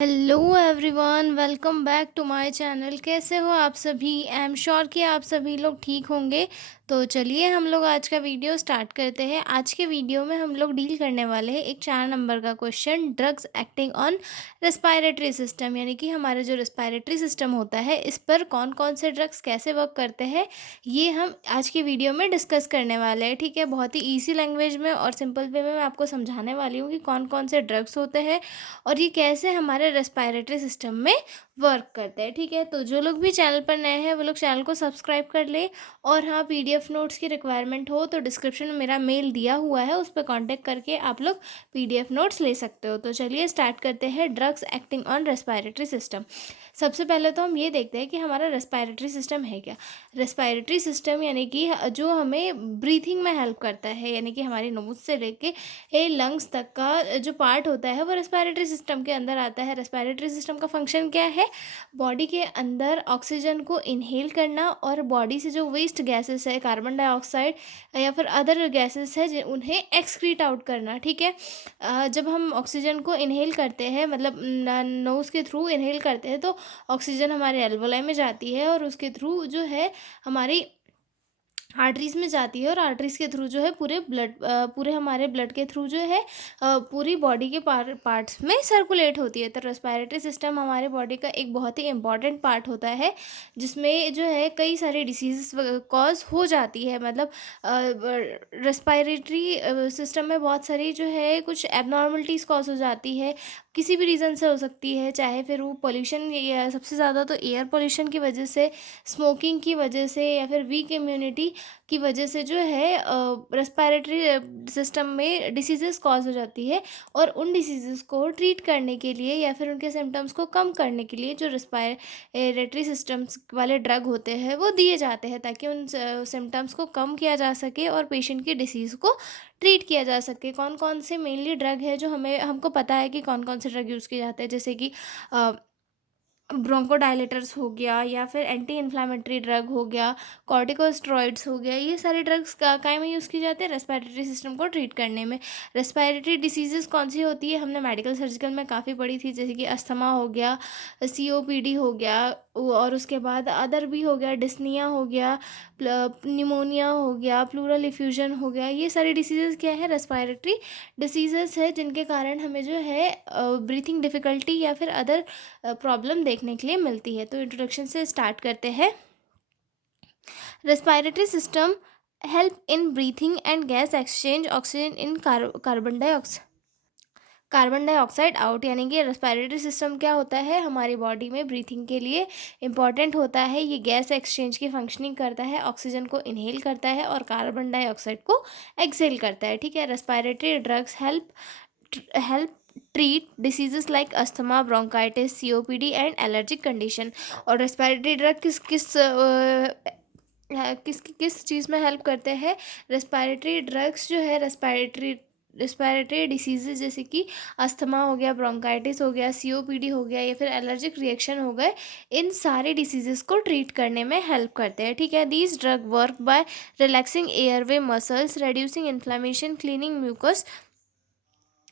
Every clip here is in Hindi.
Hello everyone, welcome back to my channel. कैसे हो आप सभी? आई एम श्योर कि आप सभी लोग ठीक होंगे। तो चलिए हम लोग आज का वीडियो स्टार्ट करते हैं। आज के वीडियो में हम लोग डील करने वाले हैं एक 4 नंबर का question, drugs acting on respiratory system, यानी कि हमारा जो रेस्पायरेटरी सिस्टम होता है इस पर कौन कौन से ड्रग्स कैसे वर्क करते हैं, ये हम आज की वीडियो में डिस्कस करने वाले हैं। ठीक है, बहुत ही ईजी लैंग्वेज में और सिंपल वे में मैं आपको समझाने वाली हूँ कि कौन कौन से ड्रग्स होते हैं और ये कैसे हमारे रेस्पायरेटरी सिस्टम में वर्क करते हैं। ठीक है, तो जो लोग भी चैनल पर नए हैं वो लोग चैनल को सब्सक्राइब कर ले। और हाँ, पीडीएफ नोट्स की रिक्वायरमेंट हो तो डिस्क्रिप्शन में मेरा मेल दिया हुआ है, उस पर कांटेक्ट करके आप लोग पीडीएफ नोट्स ले सकते हो। तो चलिए स्टार्ट करते हैं, drugs acting on respiratory system. सबसे पहले तो हम ये देखते हैं कि हमारा रेस्पायरेटरी सिस्टम है क्या। रेस्पायरेटरी सिस्टम यानी कि जो हमें ब्रीथिंग में हेल्प करता है, यानी कि हमारी नोज से लेके लंग्स तक का जो पार्ट होता है वो रेस्पायरेटरी सिस्टम के अंदर आता है। रेस्पायरेटरी सिस्टम का फंक्शन क्या है? बॉडी के अंदर ऑक्सीजन को इनहेल करना और बॉडी से जो वेस्ट गैसेस है, कार्बन डाइऑक्साइड या फिर अदर गैसेस है, उन्हें एक्सक्रीट आउट करना। ठीक है, जब हम ऑक्सीजन को इनहेल करते हैं, मतलब नोज़ के थ्रू इनहेल करते हैं, तो ऑक्सीजन हमारे एल्वोलाई में जाती है और उसके थ्रू जो है हमारी आर्टरीज में जाती है और आर्टरीज के थ्रू जो है पूरे हमारे ब्लड के थ्रू जो है पूरी बॉडी के पार्ट्स में सर्कुलेट होती है। तो रेस्पायरेटरी सिस्टम हमारे बॉडी का एक बहुत ही इम्पॉर्टेंट पार्ट होता है, जिसमें जो है कई सारी डिसीज़ कॉज हो जाती है। मतलब रेस्पायरेटरी सिस्टम में बहुत सारी जो है कुछ एबनॉर्मलिटीज़ कॉज हो जाती है, किसी भी रीज़न से हो सकती है, चाहे फिर वो पोल्यूशन, या सबसे ज़्यादा तो एयर पोल्यूशन की वजह से, स्मोकिंग की वजह से, या फिर वीक इम्यूनिटी की वजह से जो है रेस्पायरेटरी सिस्टम में डिसीज़ेस कॉज हो जाती है। और उन डिसीज़ेस को ट्रीट करने के लिए या फिर उनके सिम्टम्स को कम करने के लिए जो रेस्पायरेटरी सिस्टम्स वाले ड्रग होते हैं वो दिए जाते हैं, ताकि उन सिम्टम्स को कम किया जा सके और पेशेंट की डिसीज़ को ट्रीट किया जा सके। कौन कौन से मेनली ड्रग है जो हमको पता है कि कौन कौन से ड्रग यूज़ किए जाते हैं, जैसे कि ब्रोंकोडायलेटर्स हो गया, या फिर एंटी इन्फ्लामेटरी ड्रग हो गया, कॉर्टिकोस्टेरॉइड्स हो गया। ये सारे ड्रग्स काय में यूज़ किए जाते हैं? रेस्पायरेटरी सिस्टम को ट्रीट करने में। रेस्पायरेटरी डिसीजेस कौन सी होती है? हमने मेडिकल सर्जिकल में काफ़ी पढ़ी थी, जैसे कि अस्थमा हो गया, सीओपीडी हो गया, और उसके बाद अदर भी हो गया, डिस्निया हो गया, निमोनिया हो गया, प्लूरल इफ्यूजन हो गया। ये सारी डिसीजेस क्या है? रेस्पायरेटरी डिसीजेस है, जिनके कारण हमें जो है ब्रीथिंग डिफ़िकल्टी या फिर अदर प्रॉब्लम देखने के लिए मिलती है। तो इंट्रोडक्शन से स्टार्ट करते हैं। Respiratory system help in breathing and gas exchange oxygen in carbon dioxide out. यानी कि रेस्पायरेटरी सिस्टम क्या होता है? हमारी बॉडी में ब्रीथिंग के लिए इम्पॉर्टेंट होता है। ये गैस एक्सचेंज की फंक्शनिंग करता है, ऑक्सीजन को इनहेल करता है और कार्बन डाइऑक्साइड को एक्सहेल करता है। ठीक है, respiratory drugs help treat diseases like asthma, bronchitis, COPD and allergic condition. और रेस्पायरेटरी ड्रग किस चीज़ में हेल्प करते हैं? रेस्पायरेटरी ड्रग्स जो है रेस्पायरेटरी डिसीजेज, जैसे कि अस्थमा हो गया, ब्रोंकाइटिस हो गया, सीओपीडी हो गया, या फिर एलर्जिक रिएक्शन हो गए, इन सारे डिसीजेस को ट्रीट करने में हेल्प करते हैं। ठीक है, these drug work by relaxing airway muscles, reducing inflammation, cleaning mucus,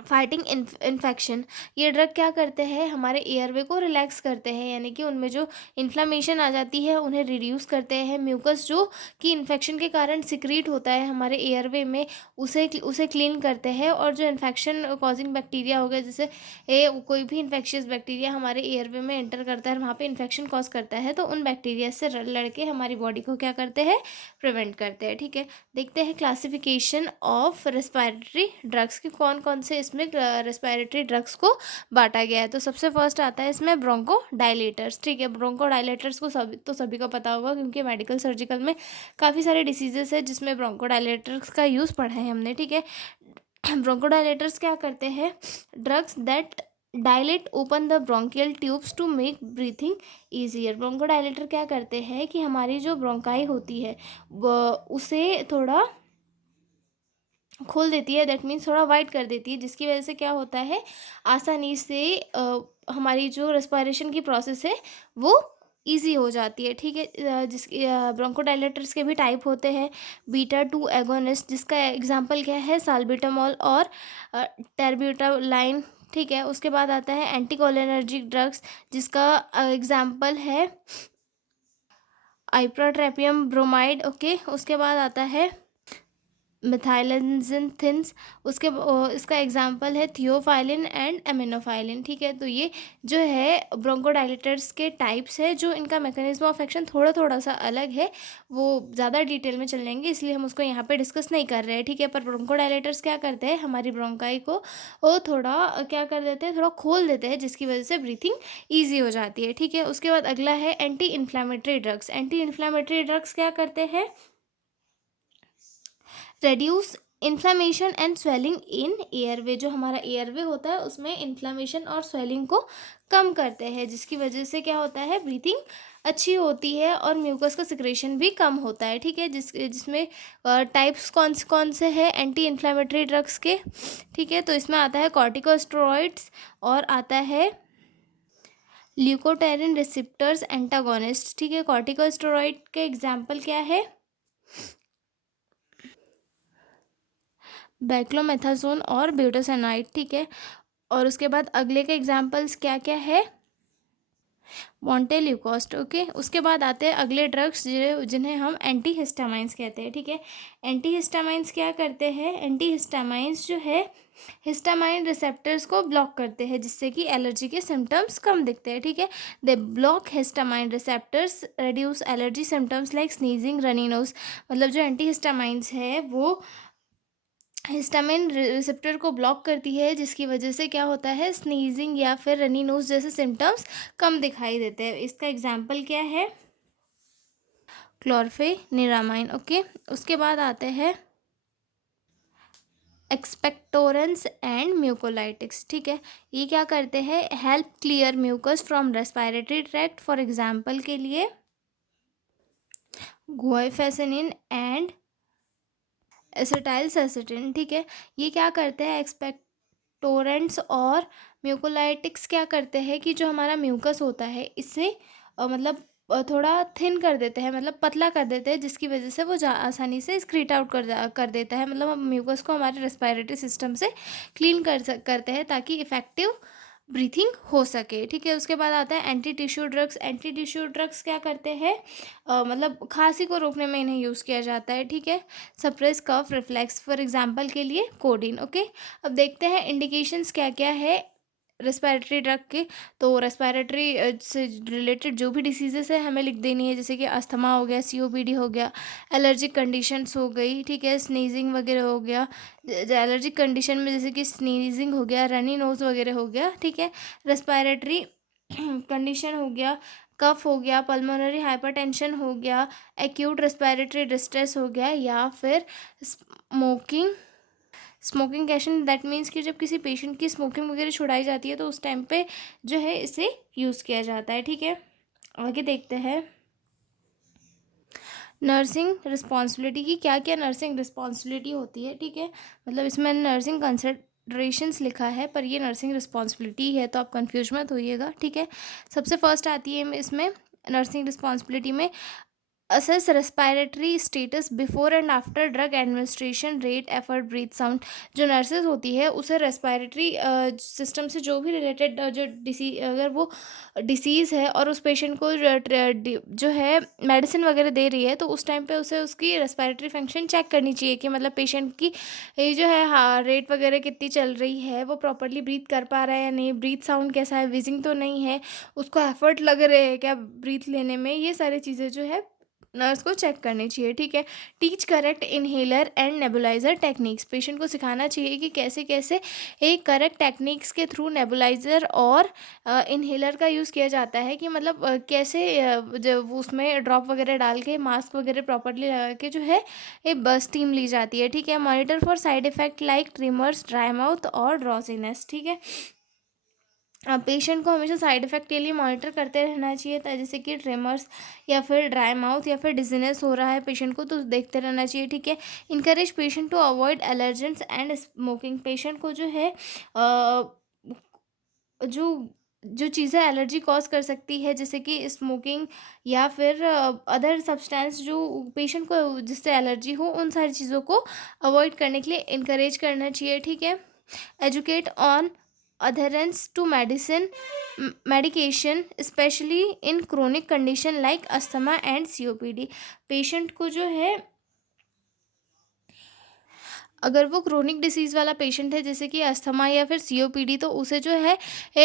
fighting infection. ये ड्रग क्या करते हैं? हमारे एयरवे को रिलैक्स करते हैं, यानी कि उनमें जो इन्फ्लामेशन आ जाती है उन्हें रिड्यूस करते हैं। म्यूकस जो कि इन्फेक्शन के कारण सिक्रीट होता है हमारे एयरवे में, उसे क्लीन करते हैं। और जो इन्फेक्शन कॉजिंग बैक्टीरिया हो गया, जैसे कोई भी इन्फेक्शियस बैक्टीरिया हमारे एयरवे में एंटर करता है, वहाँ पे इन्फेक्शन कॉज करता है, तो उन बैक्टीरिया से लड़के हमारी बॉडी को क्या करते हैं? प्रिवेंट करते हैं। ठीक है, देखते हैं क्लासिफिकेशन ऑफ रेस्पायरेटरी ड्रग्स की, कौन कौन से इसमें रेस्पायरेटरी ड्रग्स को बांटा गया है। तो सबसे फर्स्ट आता है इसमें ब्रोंको डायलेटर्स। ठीक है, ब्रोंको डायलेटर्स को सभी को पता होगा, क्योंकि मेडिकल सर्जिकल में काफ़ी सारे डिसीजेस है जिसमें ब्रोंको डायलेटर्स का यूज़ पढ़ा है हमने। ठीक है, ब्रोंको डायलेटर्स क्या करते हैं? Drugs that dilate open the bronchial tubes to make breathing easier. Bronchodilator क्या करते हैं कि हमारी जो ब्रोंकाई होती है उसे थोड़ा खोल देती है, दैट मीन्स थोड़ा वाइड कर देती है, जिसकी वजह से क्या होता है? आसानी से हमारी जो रेस्पिरेशन की प्रोसेस है वो ईजी हो जाती है। ठीक है, जिसकी ब्रोंकोडायलेटर्स के भी टाइप होते हैं, बीटा 2 एगोनिस्ट, जिसका एग्जांपल क्या है? साल्बिटामॉल और टेरब्यूटालाइन ठीक है। उसके बाद आता है एंटी कोलिनर्जिक ड्रग्स, जिसका एग्जाम्पल है आइप्रोट्रेपियम ब्रोमाइड। ओके, उसके बाद आता है मिथाइलेंजिनथिन्स, इसका एग्जांपल है थियोफाइलिन एंड एमिनोफाइलिन। ठीक है, तो ये जो है ब्रोंकोडायलेटर्स के टाइप्स है, जो इनका मैकेनिज्म ऑफ एक्शन थोड़ा थोड़ा सा अलग है, वो ज़्यादा डिटेल में चल जाएंगे, इसलिए हम उसको यहाँ पे डिस्कस नहीं कर रहे हैं। ठीक है, पर ब्रोंकोडायलेटर्स क्या करते हैं, हमारी ब्रोंकाई को वो थोड़ा क्या कर देते हैं, थोड़ा खोल देते हैं, जिसकी वजह से ब्रीथिंग ईजी हो जाती है। ठीक है, उसके बाद अगला है anti inflammatory drugs. Anti inflammatory drugs क्या करते हैं, reduce inflammation and swelling in airway. जो हमारा एयरवे होता है उसमें इन्फ्लामेशन और स्वेलिंग को कम करते हैं, जिसकी वजह से क्या होता है, ब्रीथिंग अच्छी होती है और म्यूकस का सिक्रेशन भी कम होता है। ठीक है, जिसमें टाइप्स कौन से हैं एंटी इन्फ्लामेटरी ड्रग्स के। ठीक है, तो इसमें आता है कॉर्टिकोस्टेरॉइड्स और आता है ल्यूकोटेरिन रिसेप्टर्स एंटागोनिस्ट। ठीक है, कॉर्टिकोस्टेरॉइड के एग्जाम्पल क्या है, बैक्लोमेथाजोन और ब्यूटासेनाइड। ठीक है, और उसके बाद अगले के एग्जाम्पल्स क्या क्या है, मॉन्टेल्यूकोस्ट। ओके, उसके बाद आते हैं अगले ड्रग्स जिन्हें हम एंटी हिस्टामाइंस कहते हैं। ठीक है, एंटी हिस्टामाइंस क्या करते हैं, एंटी हिस्टामाइंस जो है हिस्टामाइन रिसेप्टर्स को ब्लॉक करते हैं, जिससे कि एलर्जी के सिम्टम्स कम दिखते हैं। ठीक है, they block histamine receptors reduce allergy symptoms like sneezing, runny nose. मतलब जो एंटी हिस्टामाइंस है वो हिस्टामिन रिसेप्टर को ब्लॉक करती है, जिसकी वजह से क्या होता है, स्नीजिंग या फिर रनी नोज जैसे सिम्टम्स कम दिखाई देते हैं। इसका एग्जाम्पल क्या है, क्लोरफेनिरामाइन। ओके, उसके बाद आते हैं एक्सपेक्टोरेंस एंड म्यूकोलाइटिक्स। ठीक है, ये क्या करते हैं, help clear mucus from respiratory tract. For example के लिए गुआइफेसिनिन एंड एसिटाइलसेसिटिन। ठीक है, ये क्या करते हैं, एक्सपेक्टोरेंट्स और म्यूकोलाइटिक्स क्या करते हैं कि जो हमारा म्यूकस होता है इससे मतलब थोड़ा थिन कर देते हैं, मतलब पतला कर देते हैं, जिसकी वजह से वो आसानी से स्क्रीट आउट कर देता है, मतलब हम म्यूकस को हमारे रेस्पिरेटरी सिस्टम से क्लीन करते हैं, ताकि इफ़ेक्टिव ब्रीथिंग हो सके। ठीक है, उसके बाद आता है anti tissue drugs. Anti tissue drugs क्या करते हैं, मतलब खांसी को रोकने में इन्हें यूज़ किया जाता है। ठीक है, suppress cough reflex, for example के लिए कोडीन। ओके, अब देखते हैं इंडिकेशंस क्या क्या है रेस्पिरेटरी ड्रग के। तो रेस्पिरेटरी से रिलेटेड जो भी डिसीजेस है हमें लिख देनी है, जैसे कि अस्थमा हो गया, सीओपीडी हो गया, एलर्जिक कंडीशंस हो गई। ठीक है, स्नीजिंग वगैरह हो गया, एलर्जिक कंडीशन में जैसे कि स्नीजिंग हो गया, रनी नोज वगैरह हो गया। ठीक है, रेस्पिरेटरी कंडीशन हो गया, कफ हो गया, पल्मोनरी हाइपरटेंशन हो गया, एक्यूट रेस्पिरेटरी डिस्ट्रेस हो गया, या फिर स्मोकिंग एशन। दैट मीन्स कि जब किसी पेशेंट की स्मोकिंग वगैरह छुड़ाई जाती है तो उस टाइम पे जो है इसे यूज़ किया जाता है। ठीक है, आगे देखते हैं नर्सिंग रिस्पॉन्सिबिलिटी की क्या क्या नर्सिंग रिस्पॉन्सिबिलिटी होती है। ठीक है, मतलब इसमें नर्सिंग कंसिडरेशंस लिखा है, पर ये नर्सिंग रिस्पॉन्सिबिलिटी है, तो आप कंफ्यूज मत होइएगा। ठीक है, सबसे फर्स्ट आती है इसमें नर्सिंग रिस्पॉन्सिबिलिटी में assess respiratory status before and after drug administration, rate, effort, breath, sound. जो नर्सेज होती है उसे रेस्पिरेटरी सिस्टम से जो भी रिलेटेड जो अगर वो डिसीज़ है और उस पेशेंट को जो है मेडिसिन वगैरह दे रही है, तो उस टाइम पे उसे उसकी रेस्पिरेटरी फंक्शन चेक करनी चाहिए कि मतलब पेशेंट की ये जो है हाँ रेट वगैरह कितनी चल रही है, वो प्रॉपरली ब्रीथ कर पा रहा है या नहीं, ब्रीथ साउंड कैसा है, विजिंग तो नहीं है, उसको एफर्ट लग रहे हैं क्या ब्रीथ लेने में, ये सारी चीज़ें जो है नर्स को चेक करनी चाहिए। ठीक है, teach correct inhaler and nebuliser techniques. Patient को सिखाना चाहिए कि कैसे कैसे एक करेक्ट टेक्निक्स के थ्रू नेबुलाइजर और इनहेलर का यूज़ किया जाता है, कि मतलब कैसे जब उसमें ड्रॉप वगैरह डाल के मास्क वगैरह प्रॉपरली लगा के जो है ये बस टीम ली जाती है। ठीक है, monitor for side effect like trimmers, dry mouth और ड्रॉसीनेस। ठीक है, पेशेंट को हमेशा साइड इफ़ेक्ट के लिए मॉनिटर करते रहना चाहिए था, जैसे कि ट्रेमर्स या फिर ड्राई माउथ या फिर डिजीनेस हो रहा है पेशेंट को, तो देखते रहना चाहिए। ठीक है, encourage patient to avoid allergens and smoking. Patient को जो है जो जो चीज़ें एलर्जी कॉज कर सकती है, जैसे कि स्मोकिंग या फिर अदर सब्सटेंस जो पेशेंट को जिससे एलर्जी हो, उन सारी चीज़ों को अवॉइड करने के लिए इनकरेज करना चाहिए। ठीक है, educate on adherence to medication especially in chronic condition like asthma and COPD। Patient को जो है, अगर वो क्रोनिक डिसीज़ वाला पेशेंट है जैसे कि अस्थमा या फिर सीओपीडी, तो उसे जो है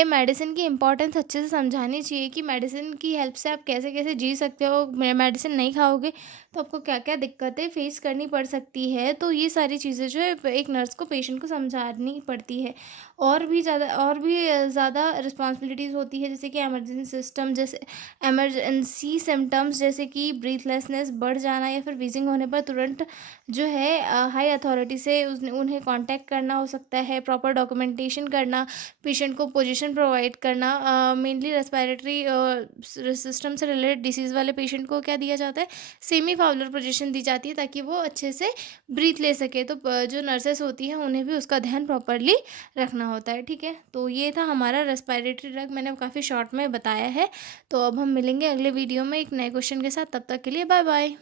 मेडिसिन की इंपॉर्टेंस अच्छे से समझानी चाहिए कि मेडिसिन की हेल्प से आप कैसे कैसे जी सकते हो। मेडिसिन नहीं खाओगे तो आपको क्या क्या दिक्कतें फेस करनी पड़ सकती है। तो ये सारी चीज़ें जो है एक नर्स को पेशेंट को समझानी पड़ती है। और भी ज़्यादा रिस्पॉन्सिबिलिटीज़ होती है, जैसे कि इमरजेंसी सिस्टम, जैसे इमरजेंसी सिम्टम्स जैसे कि ब्रीथलेसनेस बढ़ जाना या फिर वीजिंग होने पर तुरंत जो है हाई अथॉरिटी से उन्हें कांटेक्ट करना हो सकता है। प्रॉपर डॉक्यूमेंटेशन करना, पेशेंट को पोजीशन प्रोवाइड करना। मेनली रेस्पिरेटरी सिस्टम से रिलेटेड डिसीज़ वाले पेशेंट को क्या दिया जाता है, सेमी फाउलर पोजीशन दी जाती है ताकि वो अच्छे से ब्रीथ ले सके। तो जो नर्सेस होती हैं उन्हें भी उसका ध्यान प्रॉपरली रखना होता है। ठीक है, तो ये था हमारा रेस्पिरेटरी ड्रग, मैंने काफ़ी शॉर्ट में बताया है। तो अब हम मिलेंगे अगले वीडियो में एक नए क्वेश्चन के साथ, तब तक के लिए बाय बाय।